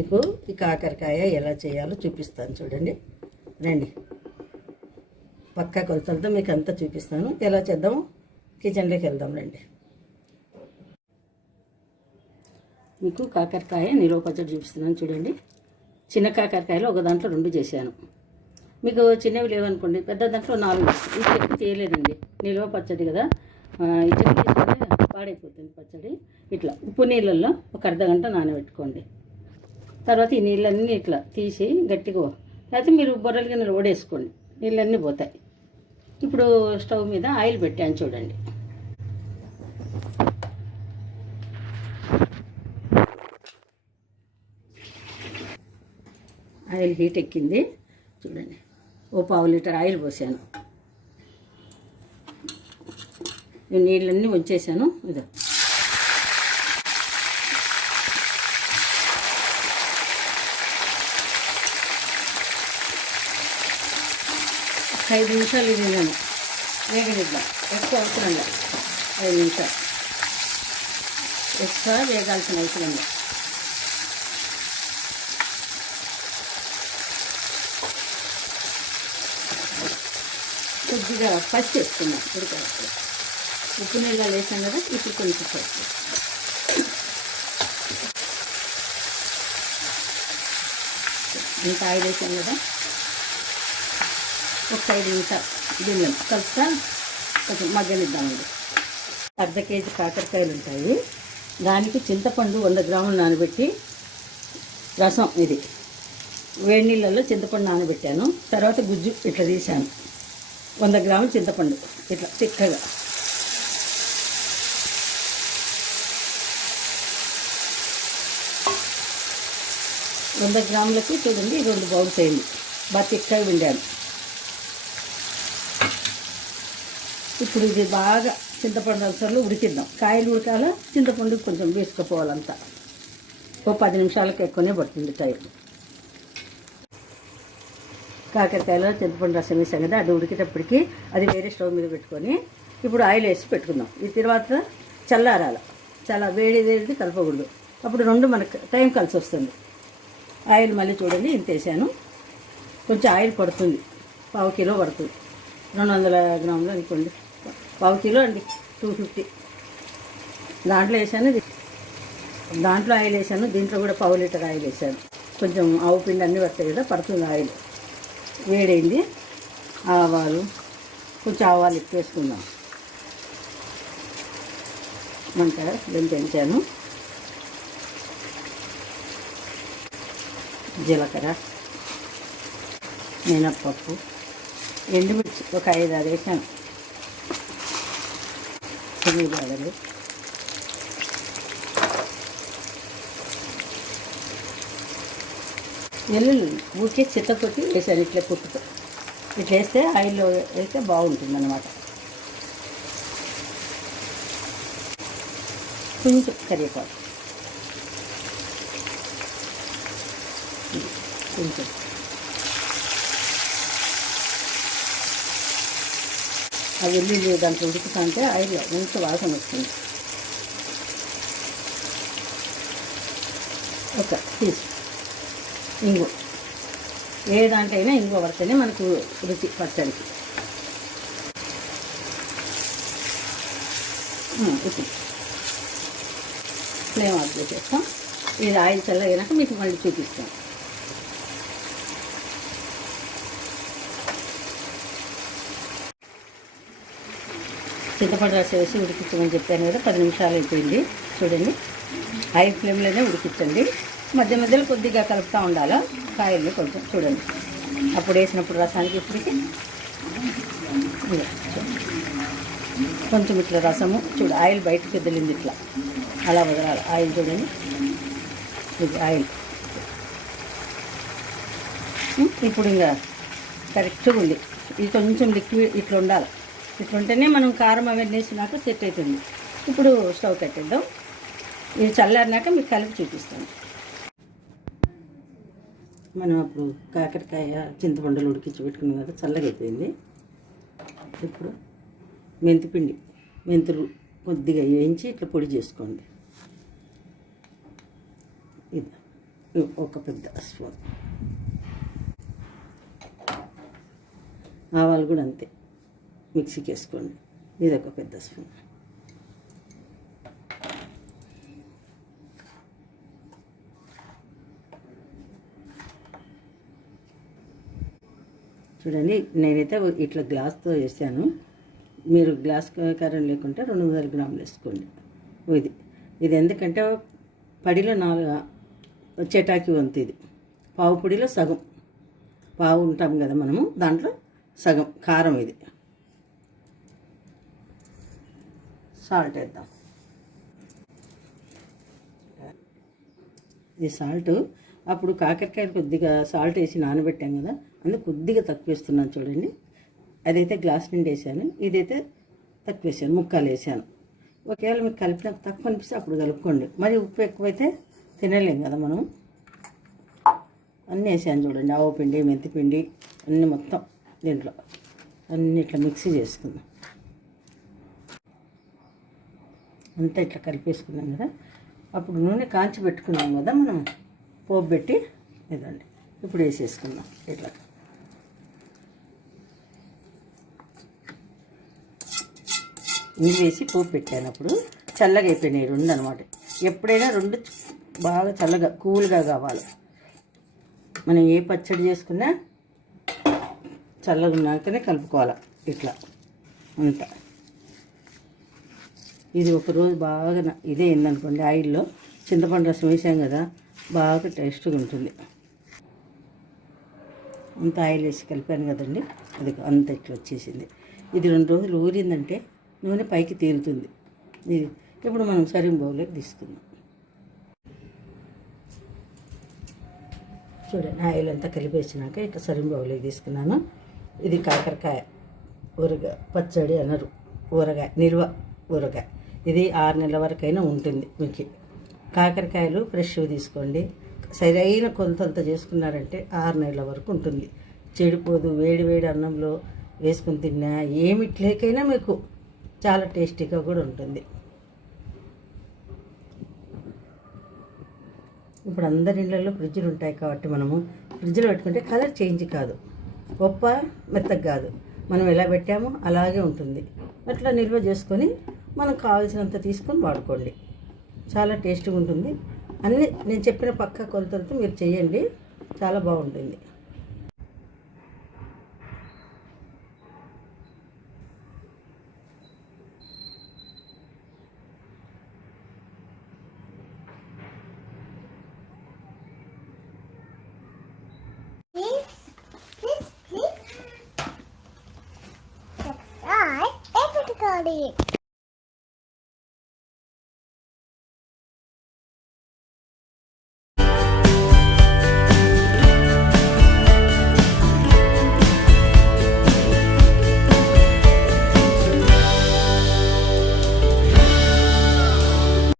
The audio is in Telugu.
మీకు ఈ కాకరకాయ ఎలా చేయాలో చూపిస్తాను చూడండి. రండి, పక్కా కొలతలతో మీకు అంతా చూపిస్తాను. ఎలా చేద్దాము కిచెన్లోకి వెళ్దాం రండి. మీకు కాకరకాయ నిల్వ పచ్చడి చూపిస్తున్నాను చూడండి. చిన్న కాకరకాయలు ఒక దాంట్లో 2 చేశాను. మీకు చిన్నవి లేవనుకోండి, పెద్ద దాంట్లో 4. ఈ చెట్టు చేయలేదండి, నిల్వ పచ్చడి కదా, ఈ చెట్టు తీసుకుంటే పాడైపోతుంది పచ్చడి. ఇట్లా ఉప్పు నీళ్ళల్లో ఒక అర్ధగంట నానబెట్టుకోండి. తర్వాత ఈ నీళ్ళన్నీ ఇట్లా తీసి గట్టిగా, లేకపోతే మీరు బొర్రలు గిన్నెలు ఓడేసుకోండి, నీళ్ళన్నీ పోతాయి. ఇప్పుడు స్టవ్ మీద ఆయిల్ పెట్టాను చూడండి. ఆయిల్ హీట్ ఎక్కింది చూడండి. ఓ 1/2 లీటర్ ఆయిల్ పోసాను. నీళ్ళన్నీ ఉంచేసాను. ఇదో ఒక 5 నిమిషాలు ఇది నేను వేగనిద్దాం. ఎక్కువ అవసరం లేదు, 5 నిమిషాలు. ఎక్కువ వేగాల్సిన అవసరం లేదు. కొద్దిగా పచ్చి వేసుకున్నాం. ఉడకాలి, ఉప్పు నీళ్ళలో వేసాం కదా, ఇప్పుడు కొంచెం పచ్చి. ఇంత ఆయిల్ వేసాం కదా, ఒక 5 నిమిషాలు దీన్ని కలుపుతా కొంచెం మగ్గనిద్దామండి. అర్ధ కేజీ కాకరకాయలు ఉంటాయి. దానికి చింతపండు 100 గ్రాములు నానబెట్టి రసం, ఇది వేడి నీళ్ళల్లో చింతపండు నానబెట్టాను. తర్వాత గుజ్జు ఇట్లా తీసాను. 100 గ్రాములు చింతపండు ఇట్లా తిక్కగా. వంద గ్రాములకి చూడండి 2 బౌల్స్ అయింది. బాగా తిక్కగా పిండాను. ఇప్పుడు ఇది బాగా చింతపండు అవసరాలు ఉడికిద్దాం. కాయలు ఉడకాల, చింతపండు కొంచెం వేసుకుపోవాలంతా. ఓ 10 నిమిషాలకు ఎక్కువనే పడుతుంది టైం. కాకరకాయలో చింతపండు రసం వేసాం కదా, అది ఉడికేటప్పటికి అది వేరే స్టవ్ మీద పెట్టుకొని ఇప్పుడు ఆయిల్ వేసి పెట్టుకుందాం. ఈ తర్వాత చల్లారాల, చాలా వేడిది కలపకూడదు. అప్పుడు 2 మనకు టైం కలిసి వస్తుంది. ఆయిల్ మళ్ళీ చూడండి ఇంత వేసాను. కొంచెం ఆయిల్ పడుతుంది, 1/2 కిలో పడుతుంది. 200 గ్రాములు అనుకోండి, 1/2 కిలో అండి, 250. దాంట్లో వేసాను, దాంట్లో ఆయిల్ వేసాను. దీంట్లో కూడా 1/2 లీటర్ ఆయిల్ వేసాను. కొంచెం ఆవు పిండి అన్నీ పడతాయి కదా, పడుతుంది ఆయిల్. వేడైంది. ఆవాలు, కొంచెం ఆవాలు ఎక్కువ వేసుకుందాం. మంట పెంచాను. జీలకర్ర, మినప్పప్పు, ఎండుమిర్చి ఒక 5-6 వేసాను. శనగలు, వెల్లుల్లి ఊరికే చిత్తతోటి వేసాను. ఇట్లా పుట్టుతో ఇట్లా వేస్తే ఆయిల్లో వేస్తే బాగుంటుంది అన్నమాట. కొంచెం కరివేపాకు, కొంచెం ఆ వెల్లుల్లి దాంట్లో ఉడుకుతుంటే ఆయిల్లో మంచి వాసన వస్తుంది. ఒక పీస్ ఇంగు, ఏ దాంట్లో అయినా ఇంగు పడితేనే మనకు రుచి పచ్చడికి. ఇప్పుడు ఫ్లేమ్ ఆఫ్ చేసేస్తాం. ఇది ఆయిల్ చల్లగినాక మీకు మళ్ళీ చూపిస్తాం. చింతపండు రసం వేసి ఉడికించమని చెప్పాను కదా, 10 నిమిషాలు అయిపోయింది. చూడండి, హై ఫ్లేమ్లోనే ఉడికించండి. మధ్య మధ్యలో కొద్దిగా కలుపుతూ ఉండాలి కాయల్ని కొంచెం. చూడండి, అప్పుడు వేసినప్పుడు రసానికి ఇప్పటికి కొంచెం ఇట్లా రసము చూడు, ఆయిల్ బయటకు వదిలింది, ఇట్లా అలా వదలాలి ఆయిల్. చూడండి, ఇది ఆయిల్. ఇప్పుడు ఇంకా కరెక్ట్గా ఉంది. ఇది కొంచెం లిక్విడ్ ఇట్లా ఉండాలి. ఇట్లా ఉంటేనే మనం కారం అవన్నీ వేసినాక సెట్ అవుతుంది. ఇప్పుడు స్టవ్ కట్టేద్దాం. ఇది చల్లారినాక మీకు కలిపి చూపిస్తాను. మనం అప్పుడు కాకరకాయ చింతపండులు ఉడికించి పెట్టుకున్నాం కదా, చల్లగా అయిపోయింది. ఇప్పుడు మెంతిపిండి, మెంతులు కొద్దిగా వేయించి ఇట్లా పొడి చేసుకోండి. ఇది ఒక పెద్ద స్పూన్. ఆవాలు కూడా అంతే, మిక్సీకి వేసుకోండి. ఇది ఒక పెద్ద స్పూన్. చూడండి, నేనైతే ఇట్లా గ్లాస్తో వేసాను. మీరు గ్లాస్ కారం లేకుంటే 200 గ్రాములు వేసుకోండి. ఇది ఎందుకంటే పడిలో 4 చటాకి వంతు. ఇది పావు పొడిలో సగం, పావు ఉంటాం కదా మనము, దాంట్లో సగం కారం. ఇది సాల్ట్ వేద్దాం. ఇది సాల్ట్ అప్పుడు కాకరకాయలు కొద్దిగా సాల్ట్ వేసి నానబెట్టాం కదా, అందుకు కొద్దిగా తక్కువ వేస్తున్నాను. చూడండి, అదైతే గ్లాస్ నిండి వేసాను, ఇదైతే తక్కువ వేసాను, ముక్కాలు వేసాను. ఒకవేళ మీకు కలిపిన తక్కువ అనిపిస్తే అప్పుడు కలుపుకోండి. మరి ఉప్పు ఎక్కువైతే తినలేం కదా మనం. అన్నీ వేసాను చూడండి, ఆవు పిండి, మెంతిపిండి అన్నీ మొత్తం దీంట్లో అన్నీ ఇట్లా మిక్సీ చేసుకుందాం. అంతా ఇట్లా కలిపేసుకున్నాం కదా. అప్పుడు నూనె కాంచి పెట్టుకున్నాం కదా మనం, పోపు పెట్టి ఇదండి ఇప్పుడు వేసేసుకుందాం. ఇట్లా నీళ్ళు వేసి పోపు పెట్టాను. అప్పుడు చల్లగా అయిపోయినాయి 2 అనమాట. ఎప్పుడైనా 2 బాగా చల్లగా కూల్గా కావాలి. మనం ఏ పచ్చడి చేసుకున్నా చల్లగా ఉన్నాకనే కలుపుకోవాలి. ఇట్లా అంతా ఇది ఒకరోజు బాగా ఇదే అయిందనుకోండి, ఆయిల్లో చింతపండు రసం వేసాం కదా, బాగా టేస్ట్గా ఉంటుంది. అంత ఆయిల్ వేసి కలిపాను కదండి, అది అంత ఇట్లా వచ్చేసింది. ఇది 2 రోజులు ఊరిందంటే నూనె పైకి తేలుతుంది. ఇది ఇప్పుడు మనం సర్వింగ్ బౌల్లోకి తీసుకుందాం. చూడండి, ఆయిల్ అంతా కలిపేసినాక ఇట్లా సర్వింగ్ బౌల్లోకి తీసుకున్నాను. ఇది కాకరకాయ ఊరగాయ పచ్చడి అనరు, ఊరగాయ, నిల్వ ఊరగాయ. ఇది 6 నెలల వరకైనా ఉంటుంది మీకు. కాకరకాయలు ఫ్రెష్ తీసుకోండి. సరైన కొలతలతో చేసుకున్నారంటే 6 నెలల వరకు ఉంటుంది, చెడిపోదు. వేడి వేడి అన్నంలో వేసుకుని తిన్నా ఏమిట్లేకైనా మీకు చాలా టేస్టీగా కూడా ఉంటుంది. ఇప్పుడు అందరి ఇళ్ళల్లో ఫ్రిడ్జ్లు ఉంటాయి కాబట్టి మనము ఫ్రిడ్జ్లో పెట్టుకుంటే కలర్ చేంజ్ కాదు, గొప్ప మెత్తగా కాదు. మనం ఎలా పెట్టామో అలాగే ఉంటుంది. అట్లా నిల్వ చేసుకొని మనకు కావాల్సినంత తీసుకొని వాడుకోండి, చాలా టేస్ట్గా ఉంటుంది. అన్నీ నేను చెప్పిన పక్క కొలతలతో మీరు చేయండి, చాలా బాగుంటుంది. Subscribe everybody.